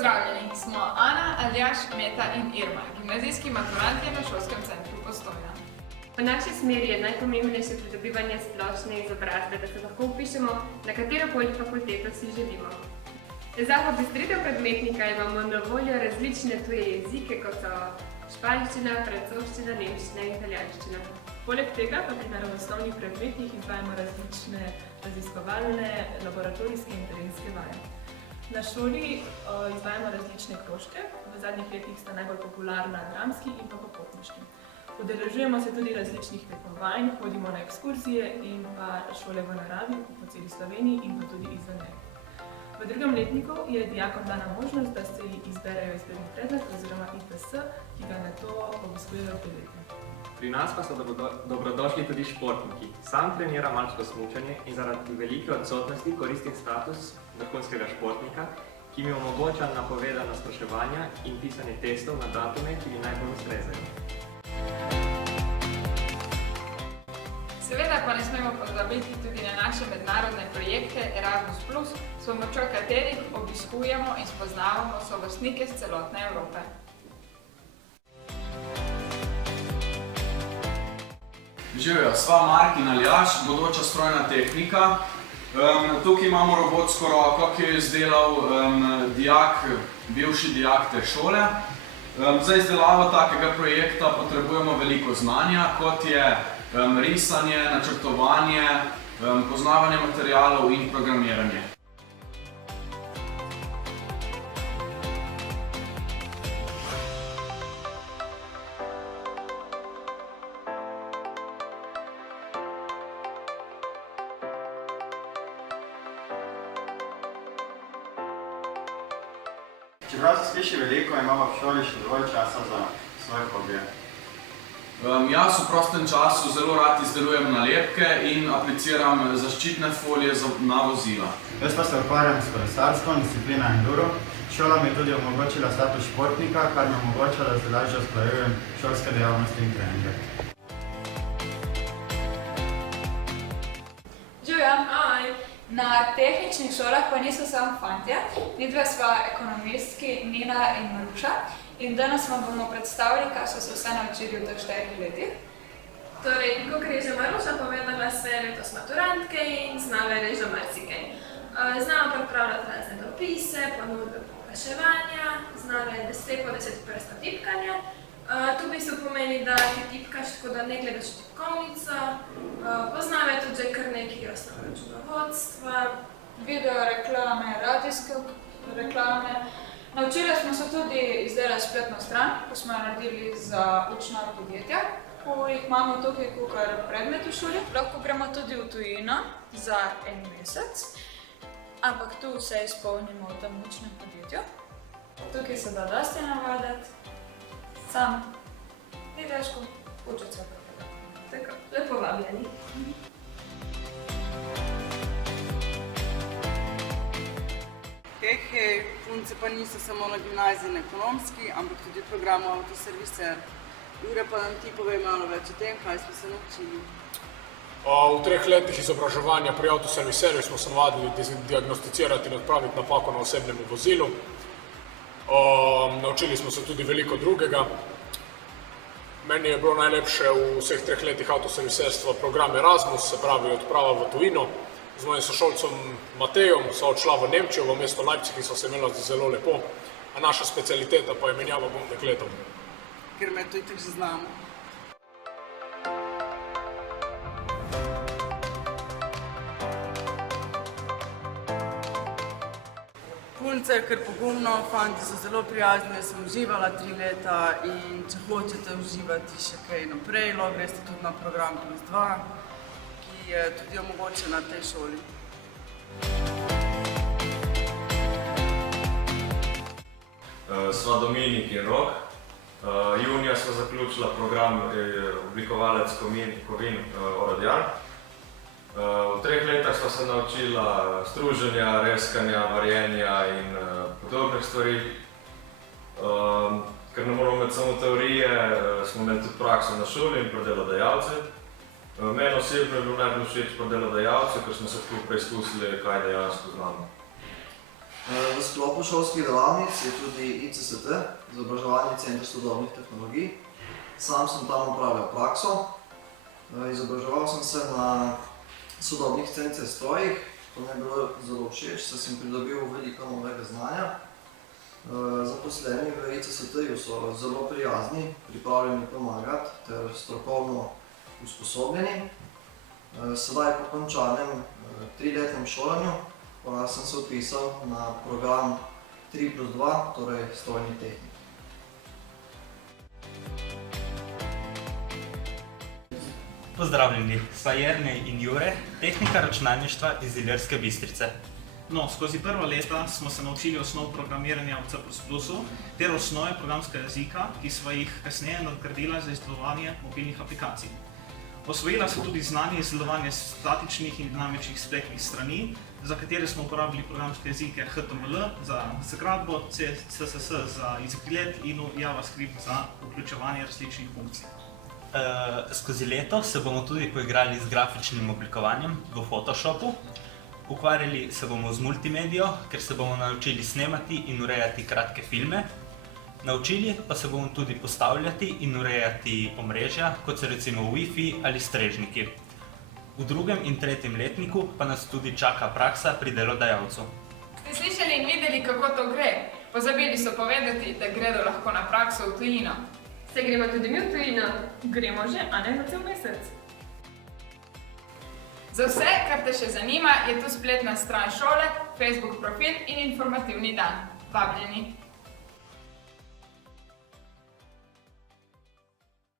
Pozdravljeni, smo Ana, Aljaž, Meta in Irma, gimnazijski maturanti na šolskem centru Postojna. V naši smeri je najpomembnejše pridobivanje splošne izobrazbe, da se lahko vpišemo na katerokoli fakulteto si želimo. Za popestritev predmetnika imamo na voljo različne tuje jezike, kot so španščina, francoščina, nemščina in italijanščina. Poleg tega pa pri naravoslovnih predmetih izvajamo različne raziskovalne, laboratorijske in terenske vaje. Na šoli izvajamo različne krožke, v zadnjih letih sta najbolj popularna dramski in pa popotniški. Udeležujemo se tudi različnih tekmovanj, hodimo na ekskurzije in pa šole v naravi po celi Sloveniji in pa tudi izven njega. V drugem letniku je dijakom dana možnost, da se izberejo izbirni predmet oziroma ITS, ki ga nato obiskujejo v letih. Pri nas pa so dobrodošli tudi športniki. Sam treniram alpsko smučanje in zaradi velike odsotnosti koristim status vrhunskega športnika, ki mi omogoča napovedana spraševanja in pisanje testov na datume, ki mi najbolj ustrezajo. Seveda pa ne smemo pozabiti tudi na naše mednarodne projekte Erasmus+, s pomočjo katerih obiskujemo in spoznavamo sovrstnike z celotne Evrope. Živijo, sva Mark in Aljaž, bodoča strojna tehnika. Tukaj imamo robotsko roko, ki jo je izdelal bivši dijak te šole. Za izdelavo takega projekta potrebujemo veliko znanja, kot je risanje, načrtovanje, poznavanje materialov in programiranje. Čeprav se sliši veliko, imamo v šoli še dovolj časa za svoje hobije. Jaz v prostem času zelo rad izdelujem nalepke in apliciram zaščitne folije na vozila. Jaz pa se ukvarjam s kolesarstvom, disciplina enduro. Šola mi je tudi omogočila status športnika, kar mi omogoča, da se lažje usklajujem šolske dejavnosti in treninge. Živjo! Na tehničnih šolah pa niso samo fantje, midva sva ekonomistki Nina in Maruša in danes vam bomo predstavili, kaj so se vse naučili v teh 4 letih. Torej, kakor je že Maruša povedala, se letos maturantke in znala je že marsikaj. Znala pripravljati razne dopise, ponudbe povpraševanja, znala je 10 po 10 prstno tipkanje. To v bistvu pomeni, da ti tipkaš, tako da ne gledaš tipkovnico. Poznala je tudi kar nekaj osnov računovodstva, Video reklame, radijske reklame. Naučili smo se tudi izdelati spletno stran, ko smo jo naredili za učna podjetja, ko jih imamo tukaj kakor predmet v šoli. Lahko gremo tudi v tujino za 1 mesec, ampak tu vse izpolnimo v tem učnem podjetju. Tukaj se da dosti navaditi. Sam, ni težko, učiti se prevedati. Tako, lepo vabljeni. Hej, punce pa niso samo na gimnaziji in ekonomski, ampak tudi v programu Avtoserviser. Jure pa nam ti povej malo več o tem, kaj smo se naučili. V 3 letih izobraževanja pri Avtoserviserju smo se navadili diagnosticirati in odpraviti napako na osebnem vozilu. Naučili smo se tudi veliko drugega. Meni je bilo najlepše v vseh 3 letih avtoserviserstva program Erasmus, se pravi odprava v tujino. Z mojim sošolcem Matejom sva odšla v Nemčijo, v mesto Leipzig, in sva se imela zelo lepo, a naša specialiteta pa je menjava gum dekletov. Ker me to itak že znamo. Punce je kar pogumno, fanti so zelo prijazni, jaz sem uživala 3 leta in če hočete uživati še kaj naprej, lahko greste tudi na program +2, ki je tudi omogočen na tej šoli. Sva Dominik in Rok. Junija sva zaključila program oblikovalec kovin Orodjar. V 3 letih sva se naučila struženja, reskanja, varjenja in podobnih stvari. Ker ne moramo imeti samo teorije, smo imeli tudi prakso na šoli in pri delodajalci. Meni osebno je bil najbolj všeč pri delodajalcu, ker smo se skupaj izkusili, kaj dejansko znamo. V sklopu šolskih delavnic je tudi ICST, izobraževalni center sodobnih tehnologij. Sam sem tam opravljal prakso. Izobraževal sem se na sodobnih CNC strojih. To mi je bilo zelo všeč, saj sem pridobil veliko novega znanja. Zaposleni v ICST-ju so zelo prijazni, pripravljeni pomagati ter strokovno usposobljeni. Sedaj po končanem 3-letnem šolanju pa sem se vpisal na program 3+2, torej strojni tehnik. Pozdravljeni, sva Jernej in Jure, tehnika računalništva iz Ilirske Bistrice. No, skozi prva leta smo se naučili osnov programiranja v C++ ter osnove programskega jezika, ki sva jih kasneje nadgradila za izdelovanje mobilnih aplikacij. Osvojila so tudi znanje izdelovanja statičnih in dinamičnih spletnih strani, za katere smo uporabili programske jezike HTML za zgradbo, CSS za izgled in JavaScript za vključevanje različnih funkcij. Skozi leto se bomo tudi poigrali z grafičnim oblikovanjem v Photoshopu. Ukvarjali se bomo z multimedijo, ker se bomo naučili snemati in urejati kratke filme. Naučili pa se bomo tudi postavljati in urejati omrežja, kot so recimo Wi-Fi ali strežniki. V 2. in 3. letniku pa nas tudi čaka praksa pri delodajalcu. Ste slišali in videli, kako to gre? Pozabili so povedati, da gredo lahko na prakso v tujino. Se gremo tudi mi v tujino? Gremo že, a ne za cel mesec. Za vse, kar te še zanima, je tu spletna stran šole, Facebook profil in informativni dan. Vabljeni!